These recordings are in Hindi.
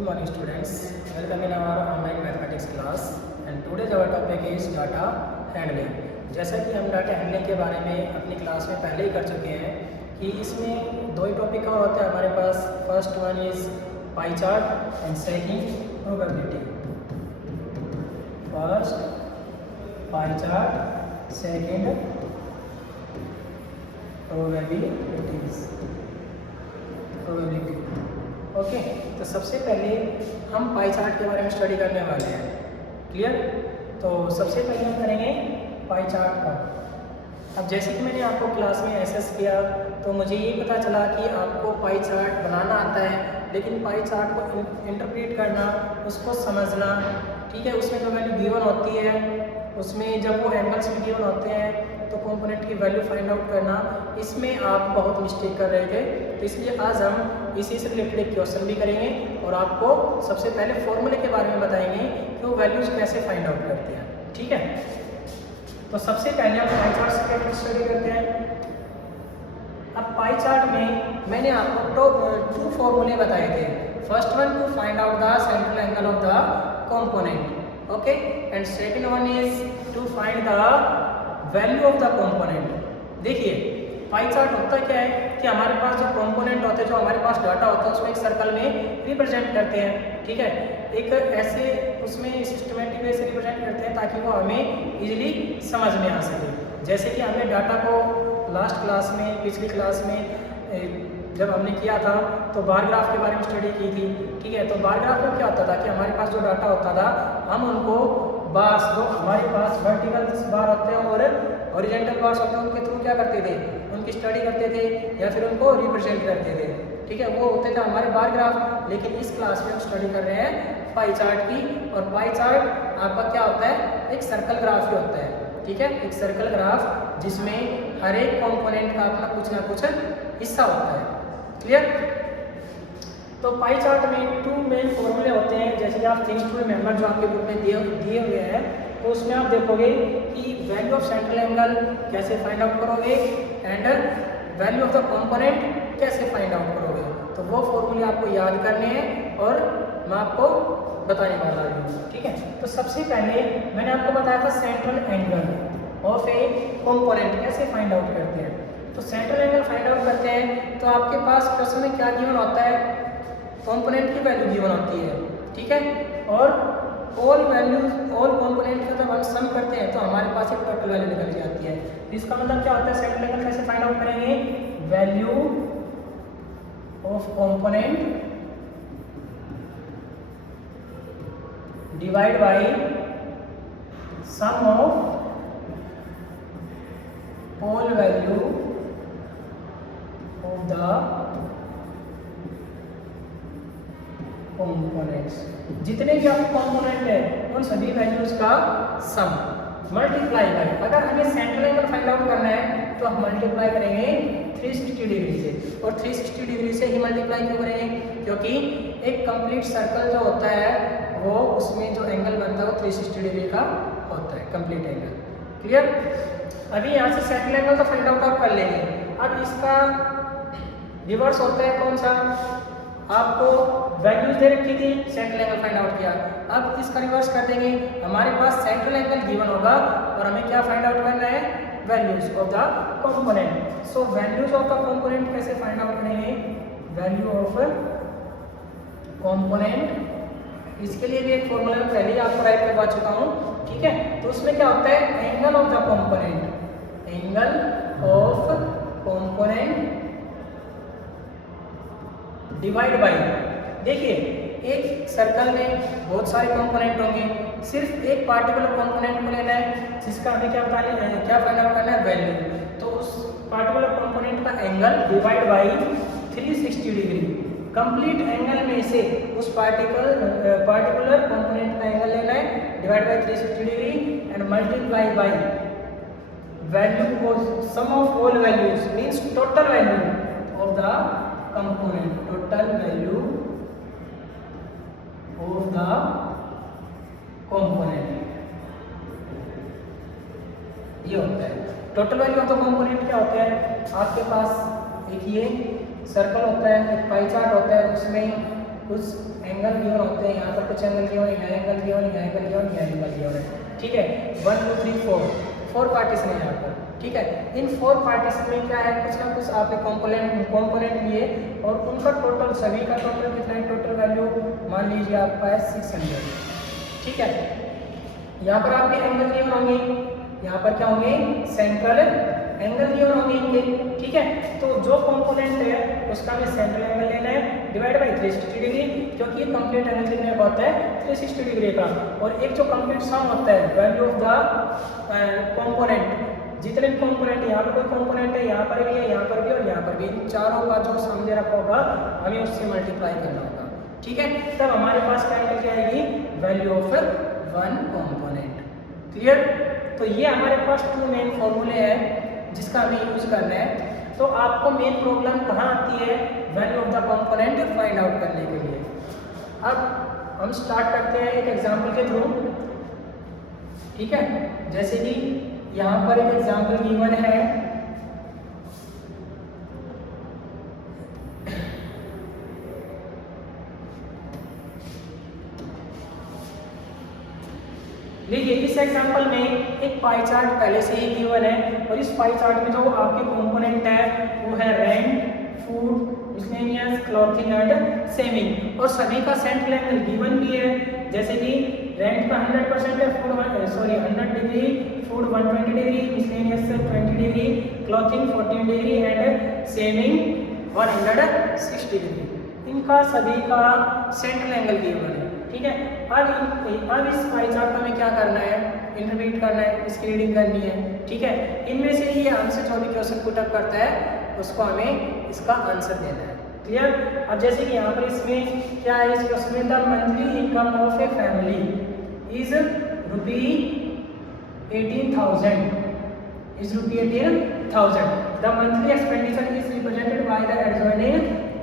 Good morning students, welcome in our online mathematics class and today's our topic is data handling। जैसा कि हम डाटा हैंडलिंग के बारे में अपनी क्लास में पहले ही कर चुके हैं कि इसमें दो ही टॉपिक और होते हैं हमारे पास। First one is pie chart and second probability. First pie chart, second probabilities. Okay, तो सबसे पहले हम पाई चार्ट के बारे में स्टडी करने वाले हैं। क्लियर? तो सबसे पहले हम करेंगे पाई चार्ट का। अब जैसे कि मैंने आपको क्लास में एसेस किया तो मुझे ये पता चला कि आपको पाई चार्ट बनाना आता है, लेकिन पाई चार्ट को इंटरप्रेट करना, उसको समझना, ठीक है, उसमें जो वैल्यू गिवन होती है, उसमें जब वो एंगल्स भी गिवन होते हैं तो कंपोनेंट की वैल्यू फाइंड आउट करना, इसमें आप बहुत मिस्टेक कर रहे थे। तो इसलिए आज हम इसी से रिलेटेड एक क्वेश्चन भी करेंगे और आपको सबसे पहले फॉर्मूले के बारे में बताएंगे कि वो वैल्यूज कैसे फाइंड आउट करते हैं। ठीक है, तो सबसे पहले हम पाई चार्ट से स्टडी करते हैं। अब पाई चार्ट में मैंने आपको टू फॉर्मूले बताए थे। First one to find out the central angle of the component, okay, and second one is to find the value of the component. देखिए पाई चार्ट होता क्या है कि हमारे पास जो कंपोनेंट होते हैं, जो हमारे पास डाटा होता है, उसमें एक सर्कल में रिप्रेजेंट करते हैं। ठीक है, एक ऐसे उसमें सिस्टमेटिक वे से रिप्रेजेंट करते हैं ताकि वो हमें इजीली समझ में आ सके। जैसे कि हमने डाटा को लास्ट क्लास में, पिछली क्लास में जब हमने किया था तो बार ग्राफ के बारे में स्टडी की थी। ठीक है, तो बार ग्राफ में क्या होता था कि हमारे पास जो डाटा होता था हम उनको बार्स, जो हमारे पास वर्टिकल बार होते हैं और हॉरिजॉन्टल बार्स होते हैं, उनके थ्रू क्या करते थे, उनकी स्टडी करते थे या फिर उनको रिप्रेजेंट करते थे। ठीक है, वो होते थे हमारे बार ग्राफ। लेकिन इस क्लास में हम स्टडी कर रहे हैं पाई चार्ट की, और पाई चार्ट आपका क्या होता है, एक सर्कल ग्राफ ही होता है। ठीक है, एक सर्कल ग्राफ जिसमें हर एक कंपोनेंट का अपना कुछ ना कुछ हिस्सा होता है। क्लियर? तो पाई चार्ट में टू मेन फॉर्मूले होते हैं, जैसे कि आप थिंग्स टू रिमेंबर जो आपके बुक में दिए हुए हैं, तो उसमें आप देखोगे कि वैल्यू ऑफ सेंट्रल एंगल कैसे फाइंड आउट करोगे and value of the component कैसे फाइंड आउट करोगे। तो वो फॉर्मूले आपको याद करने हैं और मैं आपको बताने वाला हूँ। ठीक है, तो सबसे पहले मैंने आपको बताया था central angle of A component कैसे फाइंड आउट करते हैं। तो सेंट्रल एंगल फाइंड आउट करते हैं तो आपके पास क्वेश्चन में क्या गिवन होता है, कंपोनेंट की वैल्यू गिवन होती है। ठीक है, और ऑल वैल्यूज, ऑल कंपोनेंट का जब हम सम करते हैं तो हमारे पास एक टोटल वैल्यू निकल के आती है। इसका मतलब क्या होता है, सेंट्रल एंगल कैसे फाइंड आउट करेंगे, value of component divide by sum of all value of the components. जितने भी आपके कंपोनेंट है उन सभी वैल्यूज का सम मल्टीप्लाई बाय, अगर हमें सेंट्रल एंगल फाइंड आउट करना है तो हम मल्टीप्लाई करेंगे 360 डिग्री से। और 360 डिग्री से ही मल्टीप्लाई क्यों करेंगे, क्योंकि एक कंप्लीट सर्कल जो होता है वो उसमें जो एंगल बनता है वो 360 डिग्री का होता है, कंप्लीट एंगल। क्लियर? अभी यहाँ से सेंट्रल एंगल तो फाइंड आउट आप कर लेंगे। अब इसका रिवर्स होता है कौन सा, आपको वैल्यूज दे रखी थी, सेंट्रल एंगल फाइंड आउट किया। अब इसका रिवर्स कर देंगे, हमारे पास सेंट्रल एंगल गिवन होगा और हमें क्या फाइंड आउट करना है, values of the component. So values of the component कैसे फाइंड आउट करेंगे, वैल्यू ऑफ कंपोनेंट। इसके लिए भी एक फॉर्मूला मैं पहले ही आपको राइट करवा चुका हूँ। ठीक है, तो उसमें क्या होता है, angle of the component, angle of component divide bye. देखिए एक सर्कल में बहुत सारे कंपोनेंट होंगे, सिर्फ एक पार्टिकुलर कंपोनेंट को लेना है जिसका हमें क्या बताना है, क्या फाइंड आउट करना है, वैल्यू। तो उस पार्टिकुलर कंपोनेंट का angle divide by 360 degree. Complete angle में से उस पार्टिकुलर कंपोनेंट का एंगल लेना है, divide by 360 degree and multiply by value of sum of all values, means total value of the component, total value of the component. ये होता है total value of the component. क्या होता है, आपके पास एक ये सर्कल होता है, एक पाई चार्ट होता है, उसमें कुछ एंगल गिवन होते हैं, यहाँ पर कुछ एंगल गिवन है, यहाँ एंगल गिवन है, यहाँ एंगल गिवन है, यहाँ एंगल गिवन है, ठीक है। 1 2 3 4 पार्टीशन है यहाँ पर, ठीक है। इन 4 पार्टीशन में क्या है, कुछ ना कुछ आपने कंपोनेंट लिए और उनका टोटल, सभी का टोटल कितना है, टोटल वैल्यू मान लीजिए आपका है 600, ठीक है। यहाँ पर आपके एंगल गिवन होंगे, यहाँ पर क्या होंगे, सेंट्रल एंगल गिवन होंगे इनके, ठीक है। तो जो कंपोनेंट है उसका हमें सेंट्रल एंगल लेना है डिवाइड बाई 360 डिग्री, क्योंकि कंप्लीट एंगल कितने का होता है, 360 डिग्री का। और एक जो कंप्लीट सम होता है वैल्यू ऑफ द कंपोनेंट, जितने भी कंपोनेंट, यहाँ पर कोई कंपोनेंट है, यहाँ पर भी है, यहाँ पर भी और यहाँ पर भी, इन चारों का जो सम दे रखा होगा हमें उससे मल्टीप्लाई करना होगा, ठीक है। तब हमारे पास क्या निकल के आएगी, वैल्यू ऑफ 1 कंपोनेंट। क्लियर। तो ये हमारे पास 2 मेन फॉर्मूले हैं जिसका हमें यूज करना है। तो आपको मेन प्रॉब्लम कहाँ आती है, value of the component find out करने के लिए। अब हम स्टार्ट करते हैं एक एग्जांपल के थ्रू, ठीक है। जैसे कि यहाँ पर एक एग्जांपल गिवन है, देखिए इस एग्जांपल में एक पाई चार्ट पहले से ही गिवन है और इस पाई चार्ट में जो आपके कंपोनेंट है वो है rent, food, miscellaneous, clothing and saving, और सभी का सेंट्रल एंगल गिवन भी है। जैसे कि रेंट का 100% है, food 100 degree, food 120 degree, miscellaneous 20 degree, clothing 14 degree and saving 160 degree. इनका सभी का सेंट्रल एंगल गिवन है, ठीक है। अब इस पाई चार्ट में क्या करना है, इंटरप्रेट करना है, इसकी रीडिंग करनी है, ठीक है। इनमें से ये हमसे जो भी क्वेश्चन पुट अप करता है उसको हमें इसका आंसर देना है। क्लियर। अब जैसे कि यहाँ पर इसमें क्या है, इस क्वेश्चन में the monthly income of a family is rupee 18,000 the monthly expenditure is represented by the adjoining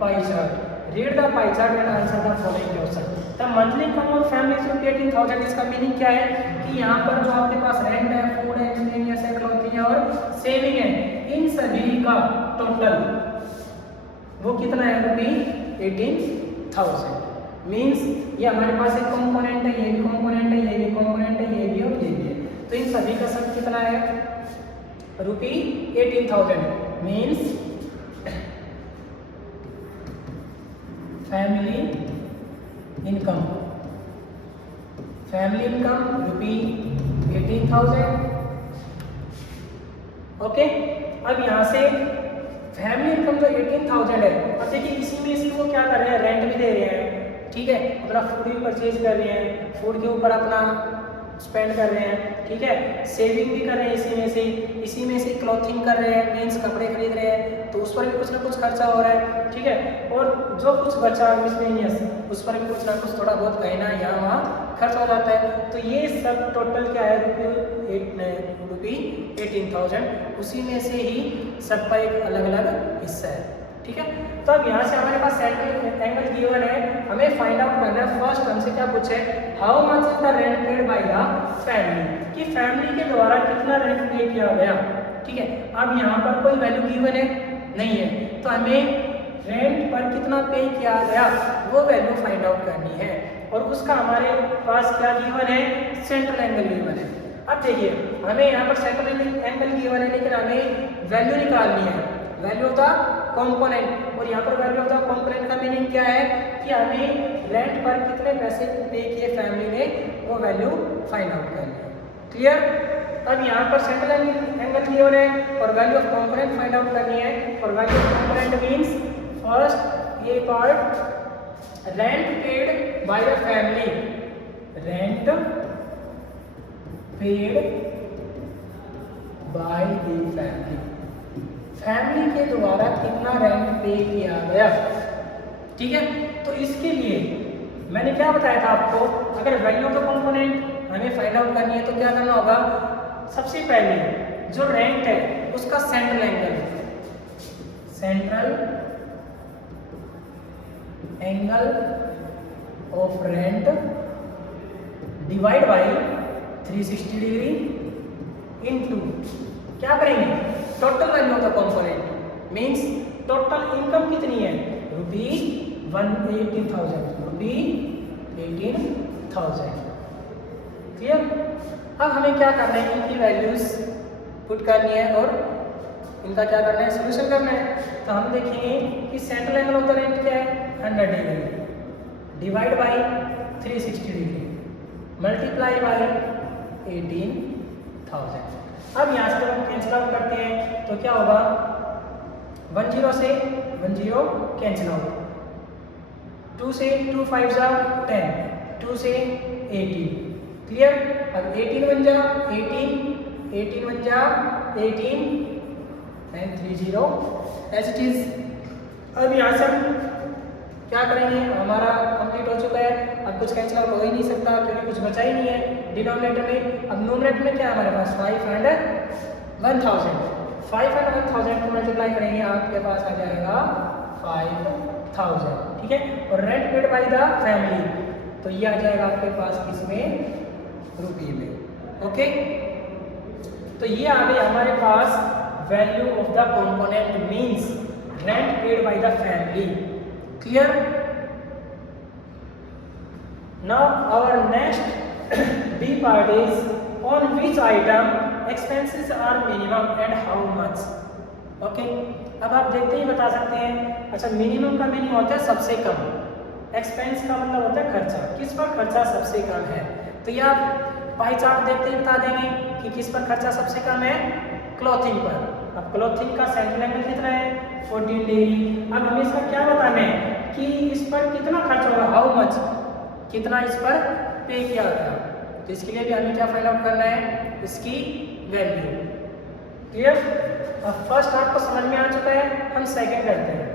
pie chart. Read the pie chart and answer the following question. The monthly income of family is rupee 18,000। इसका मीनिंग क्या है कि यहाँ पर जो आपके पास रेंट है, फूड है, मिसलेनियस है, क्लॉथिंग है और सेविंग है, इन सभी का टोटल वो कितना है, रुपी 18,000। मीन्स ये हमारे पास एक कंपोनेंट है, ये भी कंपोनेंट है, ये भी कंपोनेंट है, ये भी और ये भी है, तो इन सभी का सम कितना है, रुपी 18,000। मीन्स फैमिली इनकम रुपी 18,000। ओके। अब यहाँ से फैमिली इनकम जो 18,000 है, अब देखिए इसी में से वो क्या कर रहे हैं, रेंट भी दे रहे हैं, ठीक है, अपना फूड भी परचेज कर रहे हैं, फूड के ऊपर अपना स्पेंड कर रहे हैं, ठीक है, सेविंग भी कर रहे हैं इसी में से क्लॉथिंग कर रहे हैं, मीन्स कपड़े खरीद रहे हैं, तो उस पर भी कुछ ना कुछ खर्चा हो रहा है, ठीक है। और जो कुछ बचा मिसलेनियस उस पर भी कुछ ना कुछ थोड़ा बहुत कहना यहाँ वहाँ खर्च हो जाता है। तो ये सब टोटल क्या है, रुपी 18,000। उसी में से ही सबका एक अलग अलग हिस्सा है, ठीक है। तो अब यहाँ से हमारे पास सेंट्रल एंगल गिवन है, हमें फाइंड आउट करना है। फर्स्ट हमसे क्या पूछे, how much is the rent paid by the family, कि फैमिली के द्वारा कितना रेंट पे किया गया, ठीक है। अब यहाँ पर कोई वैल्यू गिवन है नहीं है, तो हमें रेंट पर कितना पे किया गया वो वैल्यू फाइंड आउट करनी है, और उसका हमारे पास क्या गिवन है, सेंट्रल एंगल गिवन है। अब देखिए हमें यहाँ पर सेंट्रल एंगल गिवन है, लेकिन हमें वैल्यू निकालनी है, वैल्यू ऑफ द कंपोनेंट। और यहाँ पर वैल्यू ऑफ द कंपोनेंट का मीनिंग क्या है कि हमें रेंट पर कितने पैसे पे किए फैमिली ने, वो वैल्यू फाइंड आउट करनी है। क्लियर। अब यहाँ पर सेंट्रल एंगल गिवन है और value of component find out करनी है। और value of component means first ये part rent paid by the family, rent paid by the family, family के द्वारा कितना रेंट पे किया गया, ठीक है। तो इसके लिए मैंने क्या बताया था आपको, अगर वैल्यू ऑफ द कंपोनेंट हमें फाइंड आउट करनी है तो क्या करना होगा, सबसे पहले जो रेंट है उसका central angle of rent divide by 360 degree into क्या करेंगे, total value of the component, means total income कितनी है, रुपी 18,000 रुपी 18,000। क्लियर। अब हमें क्या करना है, इनकी वैल्यूज पुट करनी है और इनका क्या करना है, सोल्यूशन करना है। तो हम देखेंगे कि central angle of the rect क्या है 100 degree divide by 360 degree multiply by 18,000। अब यहाँ से जब हम कैंसिल आउट करते हैं तो क्या होगा, 10 से 10 कैंसिल आउट, 2 से 2 5 जा 10, 2 से 18। क्लियर। अब 18 बन जा 18, 18 बन जा 18 एंड 30 एज इट इज। अब यहाँ से हम क्या करेंगे, हमारा कंप्लीट हो चुका है। अब कुछ कैंसिल आउट हो ही नहीं सकता क्योंकि कुछ बचा ही नहीं है डिनोमिनेटर में। अब नोमिनेटर में क्या है हमारे पास 5 एंड 1000, 5 एंड 1000 को मल्टीप्लाई करेंगे आपके पास आ जाएगा 5000। ठीक है। और rent paid by the family तो ये आ जाएगा आपके पास किसमें, रुपये में। ओके। तो ये आ गई हमारे पास value of the component means rent paid by the family. Clear. Now our next B part is on which item expenses are minimum and how much. Okay. अब आप देखते ही बता सकते हैं। अच्छा, मिनिमम का मीनिंग होता है सबसे कम, एक्सपेंस का मतलब होता है खर्चा, किस पर खर्चा सबसे कम है। तो ये आप पाई चार्ट देखते ही बता देंगे कि किस पर खर्चा सबसे कम है, क्लॉथिंग पर। अब क्लॉथिंग का सेंट्रल एंगल कितना है 14 डिग्री। अब हमें इसका क्या बताना है कि इस पर कितना खर्च होगा, हाउ मच, कितना इस पर पे किया गया। तो इसके लिए भी हमें क्या फाइंड आउट करना है, इसकी वैल्यू। क्लियर। अब फर्स्ट आपको समझ में आ चुका है, हम सेकंड करते हैं।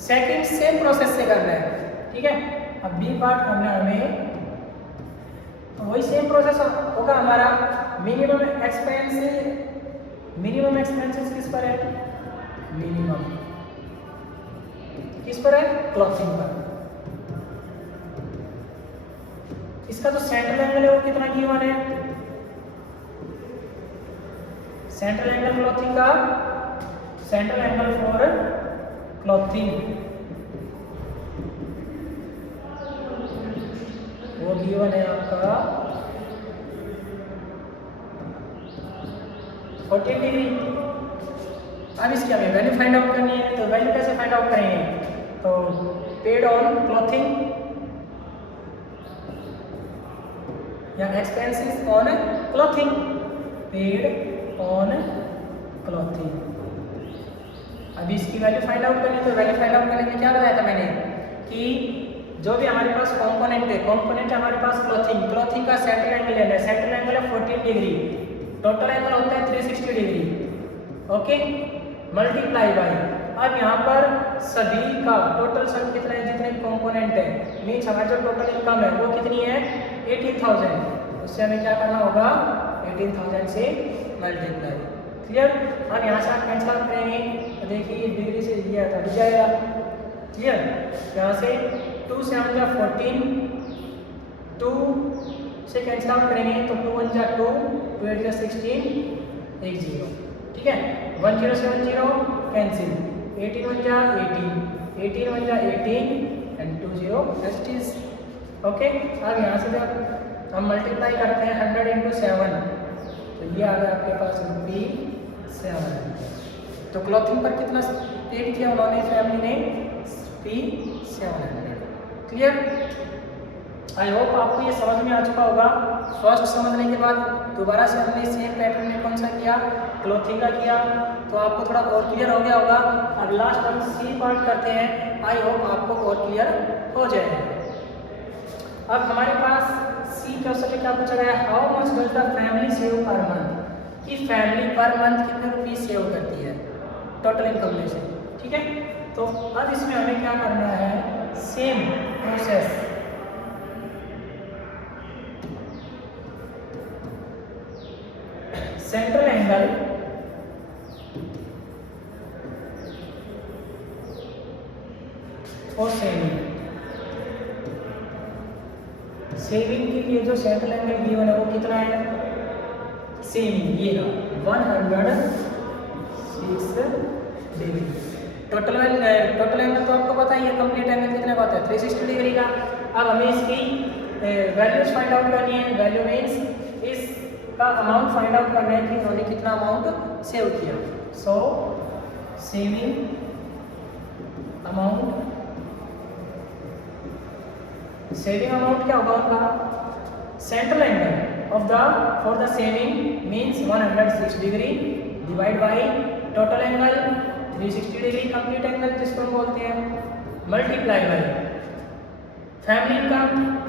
सेकंड सेम प्रोसेस से करना है। ठीक है। अब बी पार्ट करना है हमें, तो वही सेम प्रोसेस होगा हमारा। मिनिमम एक्सपेंसेस किस पर है, मिनिमम किस पर है, क्लॉथिंग पर। इसका जो सेंट्रल एंगल है वो कितना गिवन है, सेंट्रल एंगल क्लॉथिंग का, सेंट्रल एंगल फॉर क्लॉथिंग वो गिवन है आपका 14 डिग्री। अब इसकी हमें वैल्यू फाइंड आउट करनी है। तो वैल्यू कैसे फाइंड आउट करेंगे, तो पेड ऑन क्लॉथिंग या expenses on clothing, paid on clothing. अभी इसकी वैल्यू फाइंड आउट करनी है। तो वैल्यू फाइंड आउट करने में क्या बताया था मैंने कि जो भी हमारे पास कंपोनेंट है, कंपोनेंट है हमारे पास क्लॉथिंग, क्लॉथिंग का सेंट्रल एंगल लेना है, सेंट्रल एंगल है 14 डिग्री, टोटल एंगल होता है 360 डिग्री। ओके। मल्टीप्लाई बाई, अब यहाँ पर सभी का टोटल सम कितना है, जितने भी कंपोनेंट है मीन्स हमारा जो टोटल इनकम है वो कितनी है 18,000, उससे हमें क्या करना होगा 18,000 से मल्टीप्लाई। क्लियर। अब यहाँ से आप कैंसिल आउट करेंगे तो देखिए डिग्री से ये आता है जाएगा। क्लियर। यहाँ से 2 से हम जा 14, 2 से कैंसिल आउट करेंगे तो 2 1 जा 2, 2 8 जा 16, 1 0। ठीक है। 1 0 से 1 0 कैंसिल, 18 1 जा 18, 18 1 जा 18 and 2 0 as it is. Okay. अब यहाँ से जब हम मल्टीप्लाई करते हैं 100 इंटू 7 तो ये आ गया आपके पास रुपी 7। तो क्लॉथिंग पर कितना पेड किया उन्होंने, फैमिली ने P700। क्लियर। आई होप आपको ये समझ में आ चुका होगा। फर्स्ट समझने के बाद दोबारा से हमने सेम पैटर्न में कौन सा किया, क्लॉथिंग का किया, तो आपको थोड़ा और क्लियर हो गया होगा। अब लास्ट हम सी पार्ट करते हैं, आई होप आपको और क्लियर हो जाएगा। अब हमारे पास सी क्वेश्चन में क्या पूछा गया, how much does the family save per month, कि फैमिली पर मंथ कितने रुपीस सेव करती है टोटल इनकम में से। ठीक है। तो अब इसमें हमें क्या करना है, सेम प्रोसेस, सेंट्रल एंगल और सेविंग के लिए जो सेंट्रल एंगल गिवन है वो कितना है, सेविंग ये 100 डिग्री। टोटल एंगल तो आपको पता ही है, कंप्लीट एंगल कितने का होता है 360 डिग्री का। अब हमें इसकी वैल्यूज फाइंड आउट करनी है। वैल्यू मीन्स इसका अमाउंट फाइंड आउट करना है कि उन्होंने कितना अमाउंट सेव किया। सो सेविंग अमाउंट क्या होगा उनका? Central angle of the for the saving means 106 degree divide by total angle 360 degree complete angle जिसको हम बोलते हैं, multiply by family income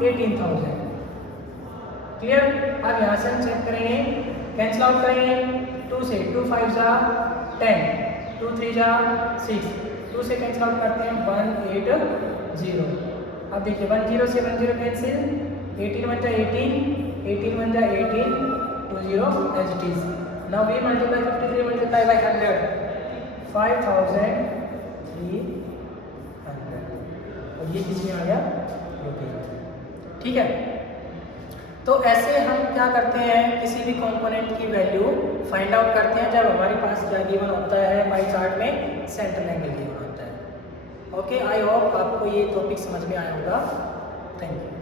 18,000। Clear? अब यहाँ से हम चेक करेंगे, कैंसिल आउट करेंगे 2 से, 2 5 जा 10, 2 3 जा 6, 2 से कैंसिल आउट करते हैं 180। अब देखिए 10 से 10 कैंसिल, 18 1 जा 18, 18 1 जा 18, 20 as it is. Now we multiply 53 multiply by 100, 5300 और ये किसी में आ गया रुपये। ठीक है, तो ऐसे हम क्या करते हैं, किसी भी कंपोनेंट की वैल्यू फाइंड आउट करते हैं जब हमारे पास क्या गिवन होता है पाई चार्ट में, सेंट्रल एंगल गिवन होता है। ओके, आई होप आपको ये टॉपिक समझ में आया होगा। Thank you.